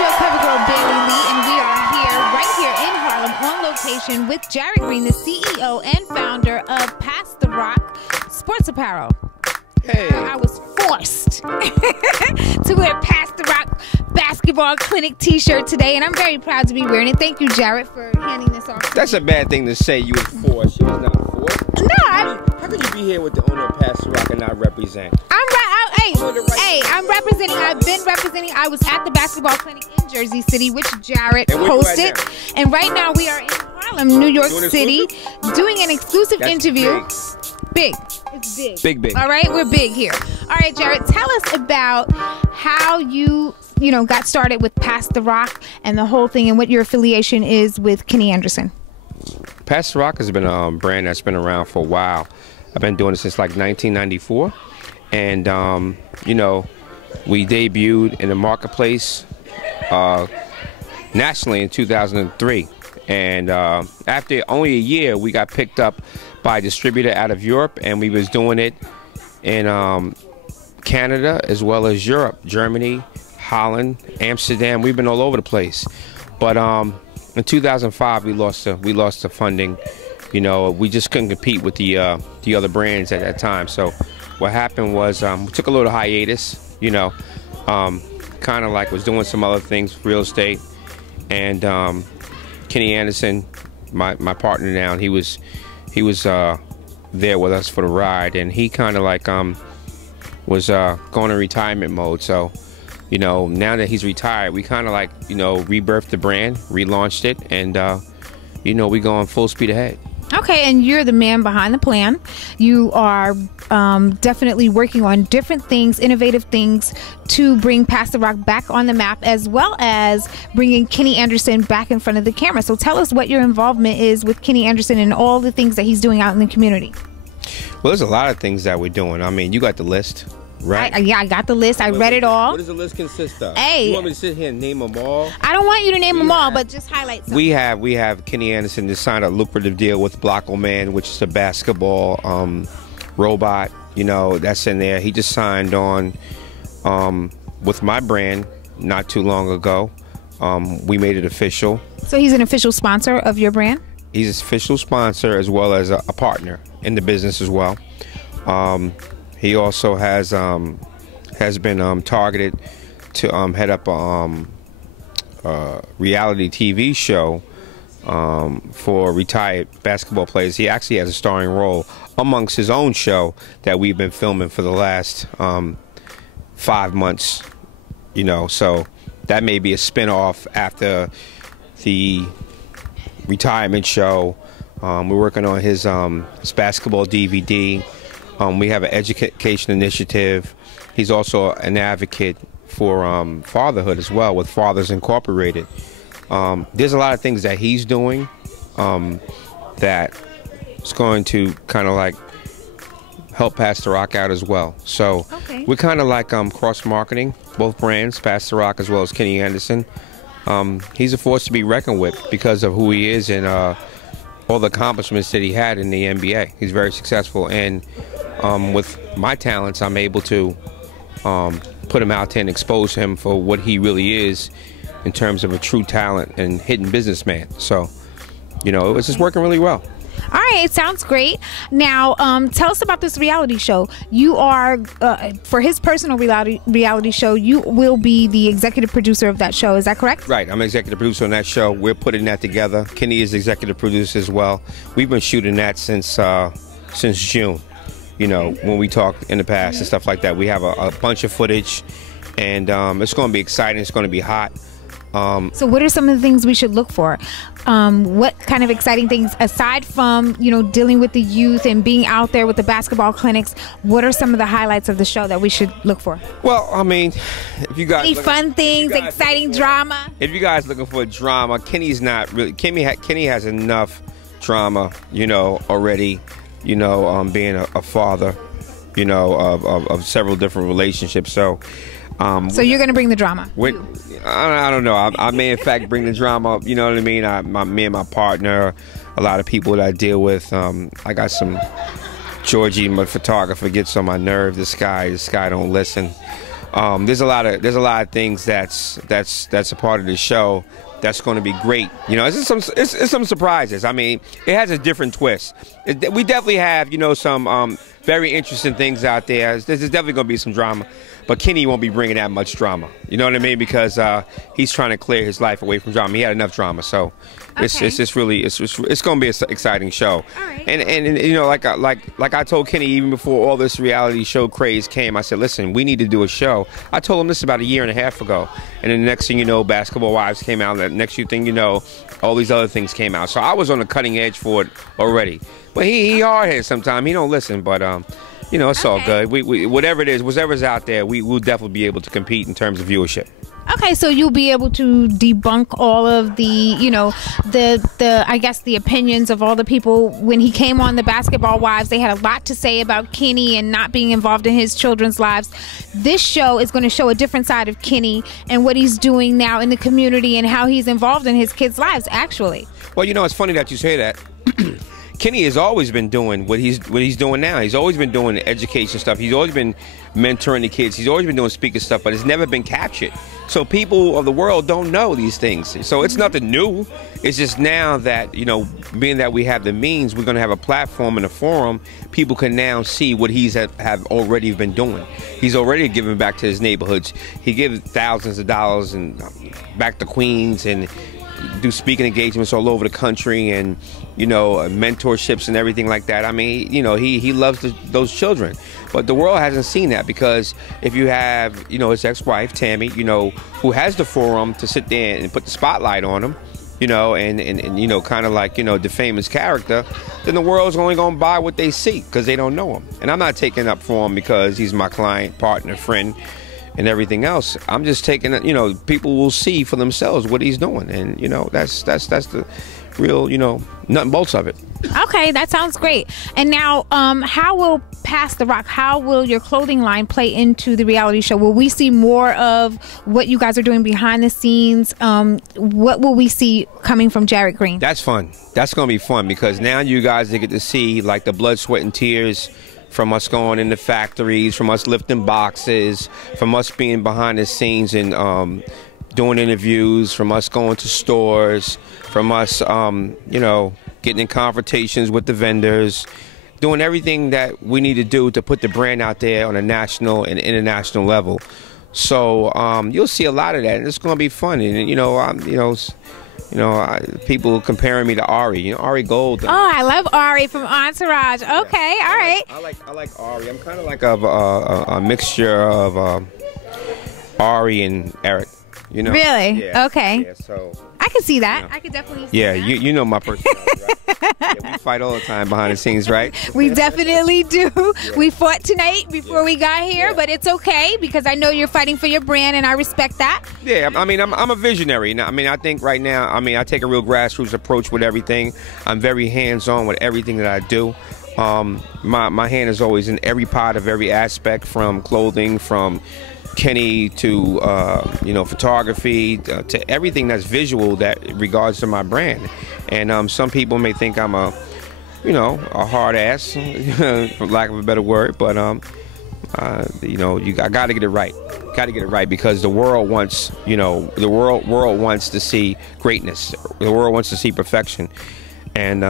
yourCoverGirl Bailey Lee, and we are here, right here in Harlem, on location with Jarrod Greene, the CEO and founder of Pass the Rock Sports Apparel. Hey. I was forced to wear Pass the Rock Basketball Clinic t-shirt today, and I'm very proud to be wearing it. Thank you, Jarrod, for handing this off. That's a bad thing to say. You was forced. You was not forced. No, How could you be here with the owner of Pass the Rock and not represent? I'm representing. I've been representing. I was at the basketball clinic in Jersey City, which Jarrod hosted. And right now we are in Harlem, New York City, doing an exclusive interview. Big. It's big. Big. All right, we're big here. All right, Jarrod, tell us about how you got started with Pass the Rock and the whole thing, and what your affiliation is with Kenny Anderson. Pass the Rock has been a brand that's been around for a while. I've been doing it since like 1994. And, we debuted in the marketplace nationally in 2003. And after only a year, we got picked up by a distributor out of Europe, and we was doing it in Canada as well as Europe, Germany, Holland, Amsterdam. We've been all over the place. But in 2005, we lost the funding. We just couldn't compete with the other brands at that time. So what happened was we took a little hiatus, kind of like was doing some other things, real estate. And Kenny Anderson, my partner now, he was there with us for the ride, and he kind of like was going in retirement mode. So now that he's retired, we kind of like rebirthed the brand, relaunched it, and we going full speed ahead. Okay, and you're the man behind the plan. You are definitely working on different things, innovative things, to bring Pass the Rock back on the map, as well as bringing Kenny Anderson back in front of the camera. So tell us what your involvement is with Kenny Anderson and all the things that he's doing out in the community. Well, there's a lot of things that we're doing. I mean, you got the list, right? I got the list. I read it all. What does the list consist of? Hey, you want me to sit here and name them all? I don't want you to name them all, but just highlight some. We have Kenny Anderson just signed a lucrative deal with Block-O-Man, which is a basketball robot. That's in there. He just signed on with my brand not too long ago. We made it official. So he's an official sponsor of your brand? He's an official sponsor as well as a partner in the business as well. He also has been targeted to head up a reality TV show for retired basketball players. He actually has a starring role amongst his own show that we've been filming for the last 5 months. So that may be a spin-off after the retirement show. We're working on his basketball DVD. We have an education initiative. He's also an advocate for fatherhood as well with Fathers Incorporated. There's a lot of things that he's doing that is going to kind of like help Pass the Rock out as well. So we're kind of like cross-marketing both brands, Pass the Rock as well as Kenny Anderson. He's a force to be reckoned with because of who he is and all the accomplishments that he had in the NBA. He's very successful, and with my talents, I'm able to put him out there and expose him for what he really is in terms of a true talent and hidden businessman. So, it's just working really well. All right, sounds great. Now, tell us about this reality show. You are, for his personal reality show, you will be the executive producer of that show. Is that correct? Right, I'm executive producer on that show. We're putting that together. Kenny is executive producer as well. We've been shooting that since June. When we talked in the past and stuff like that. We have a bunch of footage, and it's going to be exciting. It's going to be hot. So what are some of the things we should look for? What kind of exciting things, aside from, dealing with the youth and being out there with the basketball clinics, what are some of the highlights of the show that we should look for? Well, I mean, if you guys... Any fun things, exciting drama? If you guys looking for drama, Kenny's not really... Kenny has enough drama, already, being a father, of several different relationships. So you're going to bring the drama? I don't know. I may, in fact, bring the drama. You know what I mean? Me and my partner, a lot of people that I deal with. I got some Georgie, my photographer, gets on my nerve. This guy don't listen. there's a lot of things that's a part of the show that's going to be great. You know, it's some surprises. I mean, it has a different twist. We definitely have, you know, some very interesting things out there. There's definitely going to be some drama, but Kenny won't be bringing that much drama. You know what I mean? Because he's trying to clear his life away from drama. He had enough drama, so it's just really it's going to be an exciting show. All right. And you know, like I told Kenny even before all this reality show craze came, I said, listen, we need to do a show. I told him this about a year and a half ago, and then the next thing you know, Basketball Wives came out. And the next thing you know, all these other things came out. So I was on the cutting edge for it already. But he hard-headed sometimes. He don't listen, but you know, it's all good. We whatever it is, whatever's out there, we will definitely be able to compete in terms of viewership. Okay, so you'll be able to debunk all of the, you know, the I guess the opinions of all the people. When he came on the Basketball Wives, they had a lot to say about Kenny and not being involved in his children's lives. This show is going to show a different side of Kenny and what he's doing now in the community and how he's involved in his kids' lives, actually. Well, you know, it's funny that you say that. Kenny has always been doing what he's doing now. He's always been doing the education stuff. He's always been mentoring the kids. He's always been doing speaker stuff, but it's never been captured. So people of the world don't know these things. So it's nothing new. It's just now that, you know, being that we have the means, we're going to have a platform and a forum. People can now see what he's have already been doing. He's already giving back to his neighborhoods. He gives thousands of dollars and back to Queens and do speaking engagements all over the country, and you know, mentorships and everything like that. I mean, you know, he loves those children, but the world hasn't seen that, because if you have, you know, his ex-wife Tammy, you know, who has the forum to sit there and put the spotlight on him, you know, and you know, kind of like, you know, defame his character, then the world's only going to buy what they see, because they don't know him. And I'm not taking up for him because he's my client, partner, friend, and everything else. I'm just taking it, you know, people will see for themselves what he's doing, and you know, that's the real, you know, nut and bolts of it. Okay, that sounds great. And now, how will Pass the Rock, how will your clothing line play into the reality show? Will we see more of what you guys are doing behind the scenes? What will we see coming from Jarrod Greene? That's fun. That's going to be fun, because now you guys get to see like the blood, sweat, and tears from us going into factories, from us lifting boxes, from us being behind the scenes and doing interviews, from us going to stores, from us, you know, getting in confrontations with the vendors, doing everything that we need to do to put the brand out there on a national and international level. So you'll see a lot of that, and it's going to be fun. And people comparing me to Ari. You know, Ari Gold. Oh, I love Ari from Entourage. Okay, yeah. All right. I like Ari. I'm kind of like a mixture of Ari and Eric. You know. Really? Yeah. Okay. Yeah, so I can see that. You know. I can definitely see that. Yeah, you know my personality, right? Yeah, we fight all the time behind the scenes, right? We definitely do. Yeah. We fought tonight before we got here, but it's okay, because I know you're fighting for your brand, and I respect that. Yeah, I mean, I'm a visionary. I mean, I think right now, I mean, I take a real grassroots approach with everything. I'm very hands-on with everything that I do. My hand is always in every part of every aspect, from clothing, from Kenny to you know, photography, to everything that's visual that regards to my brand. And some people may think I'm a, you know, a hard ass, for lack of a better word, but you know, I got to get it right. Got to get it right, because the world wants, you know, the world wants to see greatness. The world wants to see perfection. And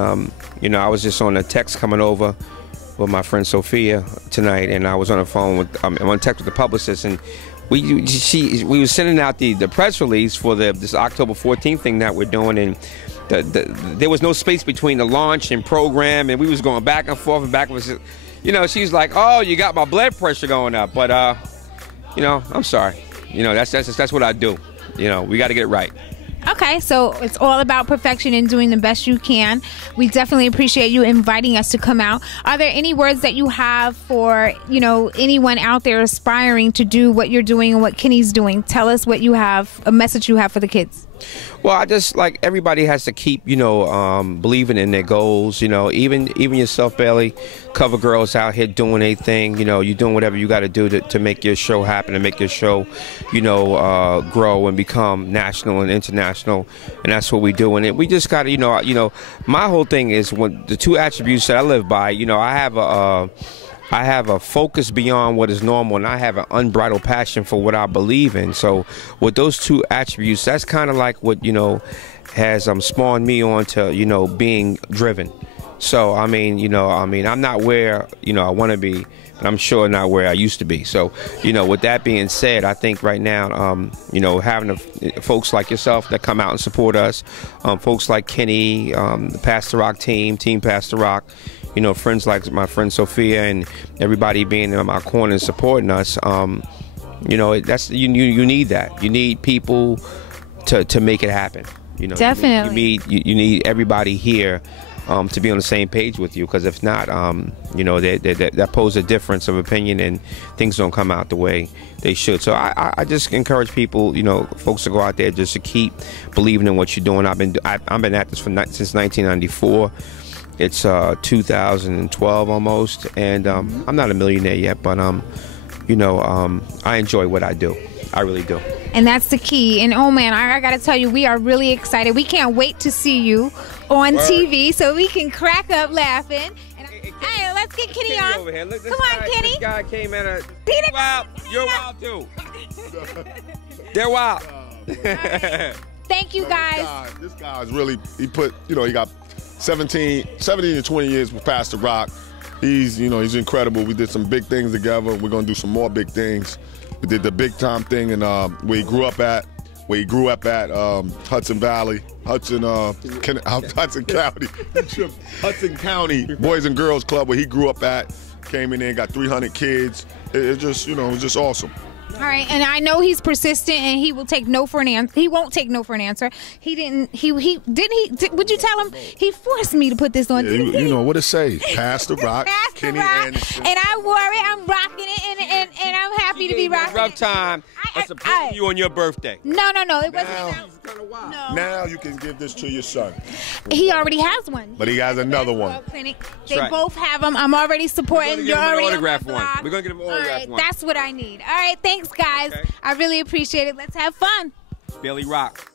you know, I was just on a text coming over with my friend Sophia tonight, and I was on the phone with I'm on text with the publicist, and we were sending out the press release for this October 14th thing that we're doing, and there was no space between the launch and program, and we was going back and forth and back and forth. You know, she's like, "Oh, you got my blood pressure going up," but you know, I'm sorry. You know, that's what I do. You know, we got to get it right. Okay, so it's all about perfection and doing the best you can. We definitely appreciate you inviting us to come out. Are there any words that you have for, you know, anyone out there aspiring to do what you're doing and what Kenny's doing? Tell us what you have, a message you have for the kids. Well, I just like everybody has to keep, you know, believing in their goals. You know, even yourself, Bailey, CoverGirls out here doing a thing. You know, you're doing whatever you got to do to make your show happen and make your show, you know, grow and become national and international. And that's what we do. And we just got to, you know, my whole thing is when the two attributes that I live by. You know, I have I have a focus beyond what is normal, and I have an unbridled passion for what I believe in. So with those two attributes, that's kind of like what, you know, has spawned me on to, you know, being driven. So I mean, you know, I'm not where, you know, I want to be, and I'm sure not where I used to be. So, you know, with that being said, I think right now, you know, having folks like yourself that come out and support us, folks like Kenny, the Pastor Rock team, Team Pastor Rock, you know, friends like my friend Sophia, and everybody being in my corner and supporting us, you know, that's you need that. You need people to make it happen. You know, definitely. You need everybody here to be on the same page with you, because if not, you know, that poses a difference of opinion and things don't come out the way they should. So I just encourage people, you know, folks to go out there just to keep believing in what you're doing. I've been at this since 1994. It's 2012 almost, and I'm not a millionaire yet, but you know, I enjoy what I do. I really do. And that's the key. And oh man, I gotta tell you, we are really excited. We can't wait to see you on TV so we can crack up laughing. And hey, let's get Kenny on. Over here. Look, come on, Kenny. This guy came at a. Wow, you're wild too. They're wild. Thank you guys. This guy's really, he got 17 to 20 years with Pastor Rock. He's incredible. We did some big things together. We're gonna do some more big things. We did the big time thing in where he grew up at Hudson Valley, Hudson County, Hudson County Boys and Girls Club, where he grew up at. Came in there, got 300 kids. It was just awesome. All right, and I know he's persistent, and he will take no for an answer. He won't take no for an answer. Would you tell him? He forced me to put this on. Yeah, you know what it say? Pastor Rock, Kenny Anderson. And I wore it. I'm rocking it, and I'm happy to be rocking it. Rough time. I support you on your birthday. No, it wasn't. No. Now you can give this to your son. He already has one. But he has another one. They both have them. I'm already supporting. You're already autograph one. We're gonna get him an autograph one. That's what I need. All right, thanks guys. Okay. I really appreciate it. Let's have fun. Billy Rock.